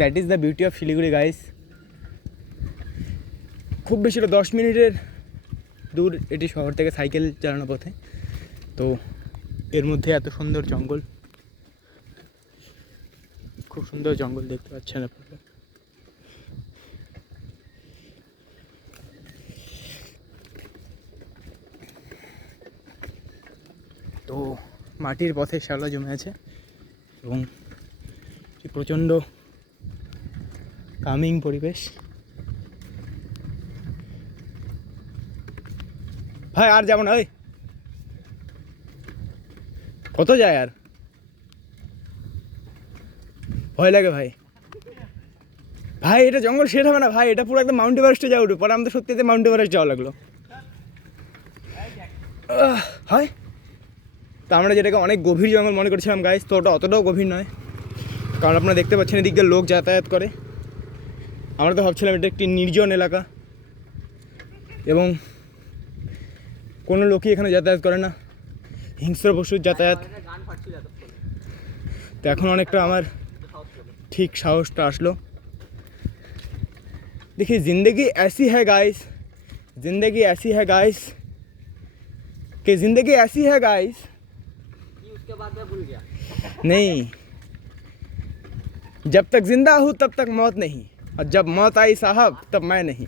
That is the beauty of Siliguri guys. খুব বেশি 10 মিনিটের দূর এটি শহর থেকে সাইকেল চালানো পথে। তো এর মধ্যে এত সুন্দর জঙ্গল, খুব সুন্দর জঙ্গল দেখতে পাচ্ছেন আপনারা। তো মাটির পথে শ্যাওলা জমে আছে এবং প্রচণ্ড কামিং পরিবেশ। ভাই আর যাবো না, ওই কত যায় আর, ভয় লাগে ভাই। ভাই এটা জঙ্গল শেষ হবে না ভাই, এটা পুরো একদম মাউন্ট এভারেস্টে যাওয়া উঠবে। পরে আমাদের সত্যিতে মাউন্ট এভারেস্ট যাওয়া লাগলো। হয় তো আমরা যেটাকে অনেক গভীর জঙ্গল মনে করছিলাম গাইস, তো ওটা অতটাও গভীর নয়, কারণ আপনারা দেখতে পাচ্ছেন এদিক দিয়ে লোক যাতায়াত করে। আমরা তো ভাবছিলাম এটা একটি নির্জন এলাকা এবং কোনো লোকই এখানে যাতায়াত করে না, হিংস্র পশুর যাতায়াত। তো এখন অনেকটা আমার ঠিক সাহসটা আসলো। देखिए ज़िंदगी ऐसी है गाइस, ज़िंदगी ऐसी है गाइस कि ज़िंदगी ऐसी है गाइस। उसके बाद मैं भूल गया। नहीं, जब तक जिंदा हूँ तब तक मौत नहीं, और जब मौत आई साहब तब मैं नहीं।